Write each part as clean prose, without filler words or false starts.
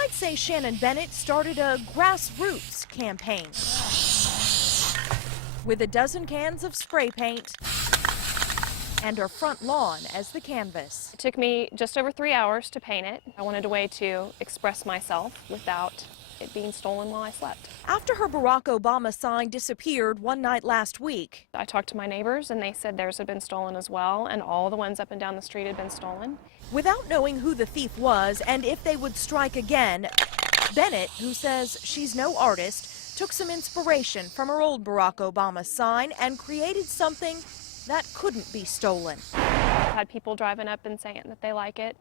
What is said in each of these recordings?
might say Shannon Bennett started a grassroots campaign with a dozen cans of spray paint and her front lawn as the canvas. It took me just over 3 hours to paint it. I wanted a way to express myself without it being stolen while I slept. After her Barack Obama sign disappeared one night last week, I talked to my neighbors and they said theirs had been stolen as well, and all the ones up and down the street had been stolen. without knowing who the thief was and if they would strike again, Bennett, who says she's no artist, took some inspiration from her old Barack Obama sign and created something that couldn't be stolen. I've had people driving up and saying that they like it.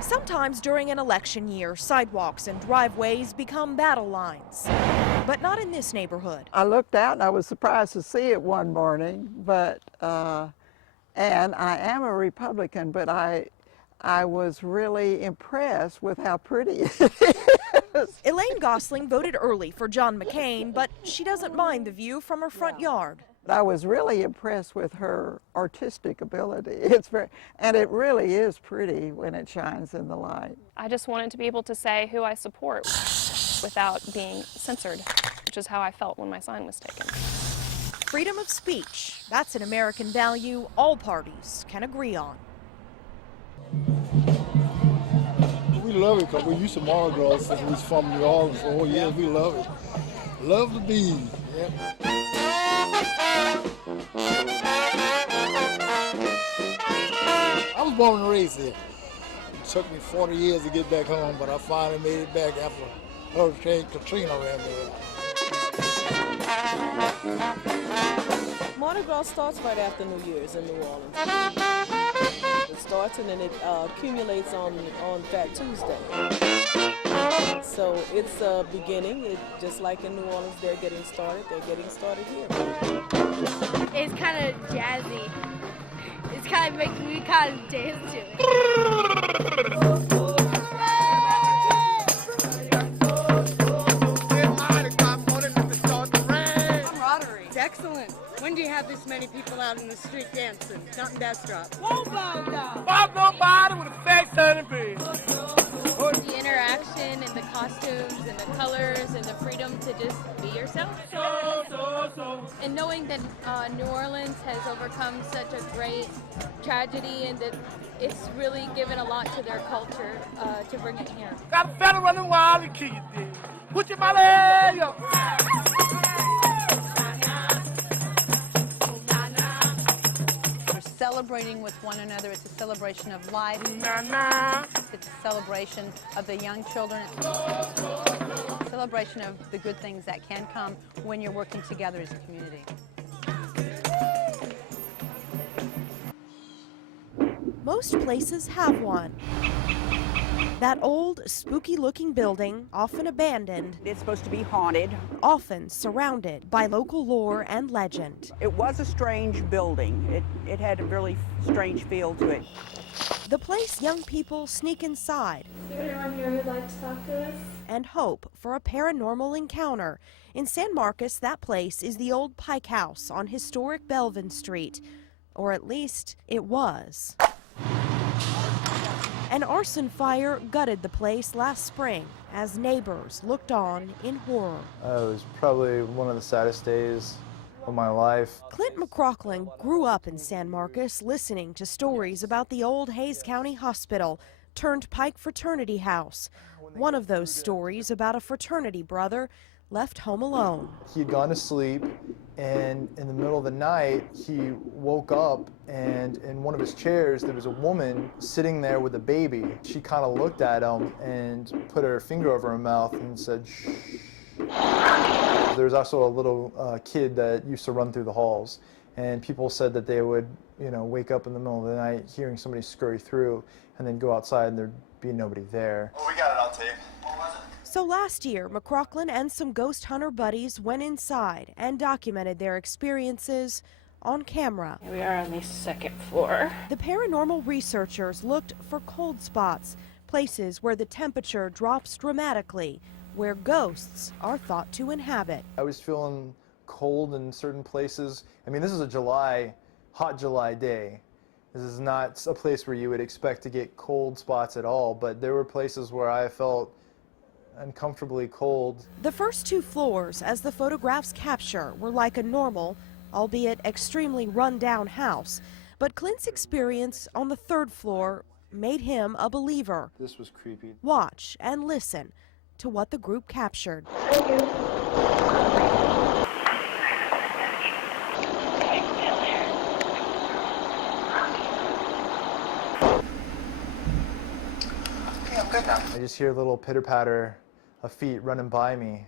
Sometimes during an election year, sidewalks and driveways become battle lines, but not in this neighborhood. I looked out and I was surprised to see it one morning, but and I am a Republican, but I was really impressed with how pretty it is. Elaine Gosling voted early for John McCain, but she doesn't mind the view from her front yard. I was really impressed with her artistic ability. It's and it really is pretty when it shines in the light. I just wanted to be able to say who I support without being censored, which is how I felt when my sign was taken. Freedom of speech, that's an American value all parties can agree on. We love it because we used to Mardi Gras since we was from New Orleans. Oh yeah, we love it. Love the bees. Yep. I was born and raised here. It took me 40 years to get back home, but I finally made it back after Hurricane Katrina ran me. Mardi Gras starts right after New Year's in New Orleans. It starts and then it accumulates on Fat Tuesday. So it's a beginning. Just like in New Orleans, they're getting started. They're getting started here. It's kind of jazzy. It's kind of makes me kind of dance to it. Camaraderie. It's excellent. When do you have this many people out in the street dancing? Not in Bastrop. Fuck nobody with a face on the bed. The interaction and the costumes and the colors and the freedom to just be yourself. And knowing that New Orleans has overcome such a great tragedy and that it's really given a lot to their culture to bring it here. Got a fella running wild and kick it there. Put your leg up. Celebrating with one another. It's a celebration of life. It's a celebration of the young children. A celebration of the good things that can come when you're working together as a community. Most places have one. That old, spooky-looking building, often abandoned. It's supposed to be haunted. Often surrounded by local lore and legend. It was a strange building. It had a really strange feel to it. The place young people sneak inside. Is there anyone here who'd like to talk to us? And hope for a paranormal encounter. In San Marcos, that place is the old Pike House on historic Belvin Street. Or at least, it was. An arson fire gutted the place last spring as neighbors looked on in horror. It was probably one of the saddest days of my life. Clint McCrocklin grew up in San Marcos listening to stories about the old Hays County Hospital turned Pike Fraternity House. One of those stories about a fraternity brother left home alone. He had gone to sleep, and in the middle of the night, he woke up, and in one of his chairs, there was a woman sitting there with a baby. She kind of looked at him and put her finger over her mouth and said, shh. There was also a little kid that used to run through the halls, and people said that they would, wake up in the middle of the night hearing somebody scurry through and then go outside and there'd be nobody there. Oh, we got it on tape. What was it? So last year, McCrocklin and some ghost hunter buddies went inside and documented their experiences on camera. We are on the second floor. The paranormal researchers looked for cold spots, places where the temperature drops dramatically, where ghosts are thought to inhabit. I was feeling cold in certain places. I mean, this is a hot July day. This is not a place where you would expect to get cold spots at all, but there were places where I felt uncomfortably cold. The first 2 floors, as the photographs capture, were like a normal, albeit extremely run-down house. But Clint's experience on the 3rd floor made him a believer. This was creepy. Watch and listen to what the group captured. I just hear a little pitter-patter of feet running by me,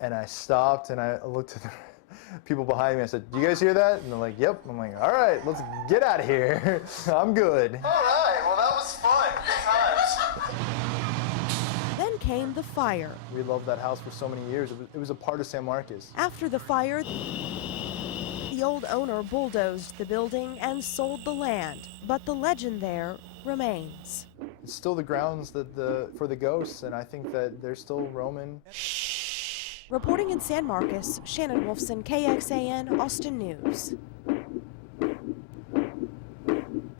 and I stopped and I looked at the people behind me. I said, "Do you guys hear that?" And they're like, "Yep." I'm like, "All right, let's get out of here. I'm good." All right, well that was fun. Good times. Then came the fire. We loved that house for so many years. It was a part of San Marcos. After the fire, the old owner bulldozed the building and sold the land, but the legend there remains. It's still the grounds for the ghosts, and I think that they're still roaming. Reporting in San Marcos, Shannon Wolfson, KXAN, Austin News.